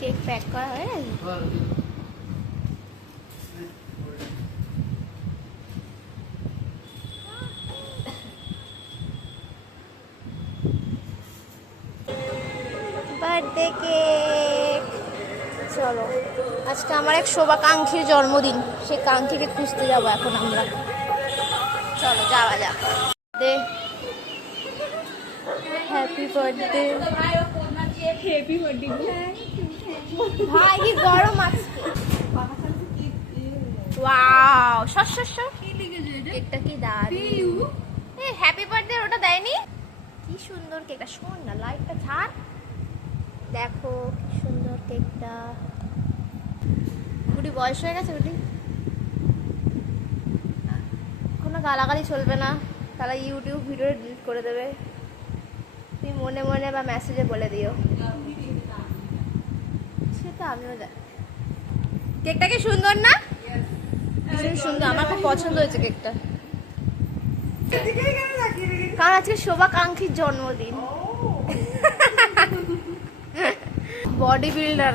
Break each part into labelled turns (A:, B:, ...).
A: Cake pack করা হয়ে গেছে? বার্থডে কেক চলো, আজকে আমার এক শোভাকাঙ্ক্ষীর জন্মদিন, সে কাঙ্ক্ষীকে খুঁজতে যাব এখন আমরা। চলো, যাওয়া যাক। হ্যাপি বার্থডে ভাই কি গরম আজকে। ওয়াও শস শস শস। কেকটা কি দারুণ। এ হ্যাপি বার্থডে ওটা দেয়নি। কি সুন্দর কেকটা শোন না লাইটটা ছাড়। দেখো কি সুন্দর কেকটা। গুটি বয়স হয়ে গেছে গুটি কোনো গালাগালি চলবে না। তারা ইউটিউব ভিডিও ডিলিট করে দেবে। তুমি মনে মনে বা মেসেজে বলে দিও। সেটা আমিও জানি। কেকটা কি সুন্দর না? ভীষণ সুন্দর, আমার খুব পছন্দ হয়েছে কেকটা। কারণ আজকে শোভাকাঙ্ক্ষীর জন্মদিন। Body builder.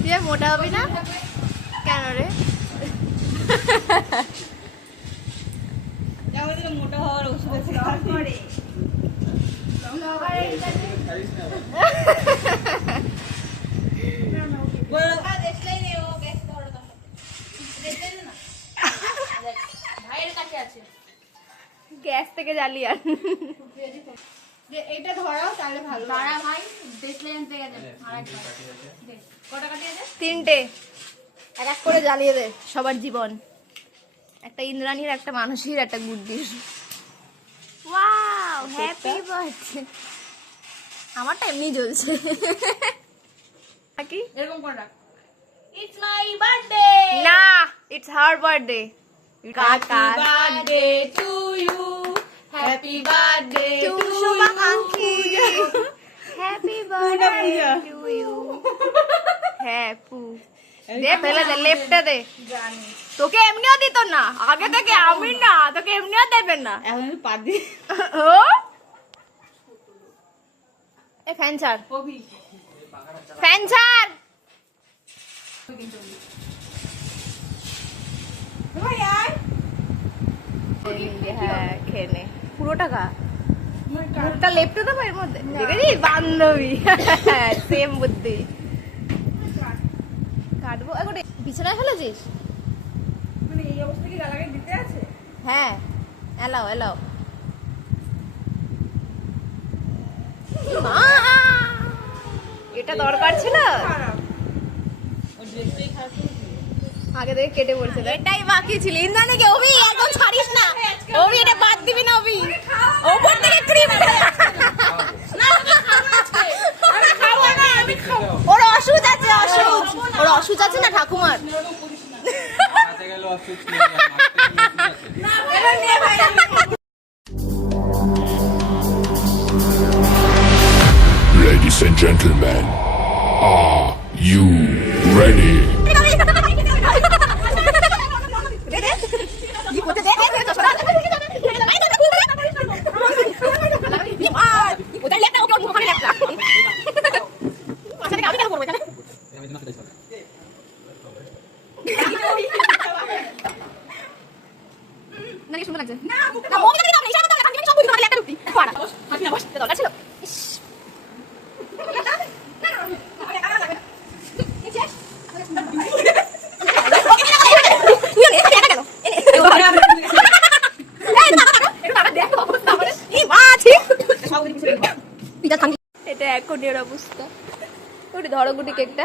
A: তুই মোটা হবি না? কেন রে
B: মোটা হওয়ার ওষুধ আছে
A: গ্যাস থেকে জ্বালিয়ে আন।
B: এইটা ধরাও তাহলে ভালো
C: দাঁড়া ভাই দেখলে আনতে গেছে কটা কাটি আছে
A: তিনটে। এক এক করে জ্বালিয়ে দে সবার জীবন। একটা ইন্দ্রাণীর একটা মানুষের একটা গুড্ডির। ওয়াও হ্যাপি বার্থডে আমারটা এমনি জ্বলছে। কি?
C: এরকম করে রাখ। ইটস মাই বার্থডে
A: না it's her birthday
C: birthday to you happy birthday
A: to Shubhakankshi happy birthday to you হ্যাঁ পু দে ফেলে দে লেফটে দে তোকে এমনিও দিত না আগে থেকে আমি না তোকে এমনিও দেবে না
B: এখন আমি পা দিয়ে
A: ও এ ফ্যান ছাড় ফ্যান ছাড় হ্যাঁ খেয়ে নে পুরোটা খা মুখটা লেপটে দেবো এর মধ্যে? দেখেছিস? বান্ধবী। সেম বুদ্ধি। কাটবো। এখন বিছানায় ফেলেছিস?
B: মানে এই অবস্থা কি গালাগালি দিতে আছে?
A: হ্যাঁ এলাও এলাও! এটা দরকার ছিল? আগে থেকে কেটে পড়ছিল এটাই বাকি ছিল। ইন্দ্রাণীকে অভি একদম ছাড়িস না। অভি এটা বাদ দিবি না অভি। ওপর থেকে ক্রিম ওর অসুচ আছে অসুচ ওর অসুচ আছে না ঠাকুমার?
D: অসুখ অসুখ।
E: Ladies and gentlemen, are you ready?
D: আমি তোমাকে দেখছি।
A: নাকি সুন্দর লাগছে না মমি দাও না ইশারা দাও না সব বুঝতে পারলে একটা রুটি পাড়া হাসি না বস দরকার ছিল ইস। তুই নে, এটা কেন? এ নে, এই বাবা। এই, না, না, না, একটু তাড়া দে, অবস্থা আমাদের। ই মা, ছি। পিঠা থাঙ্গি। এটা এখন এর অবস্থা। ওটি ধরো গুটি কেকটা।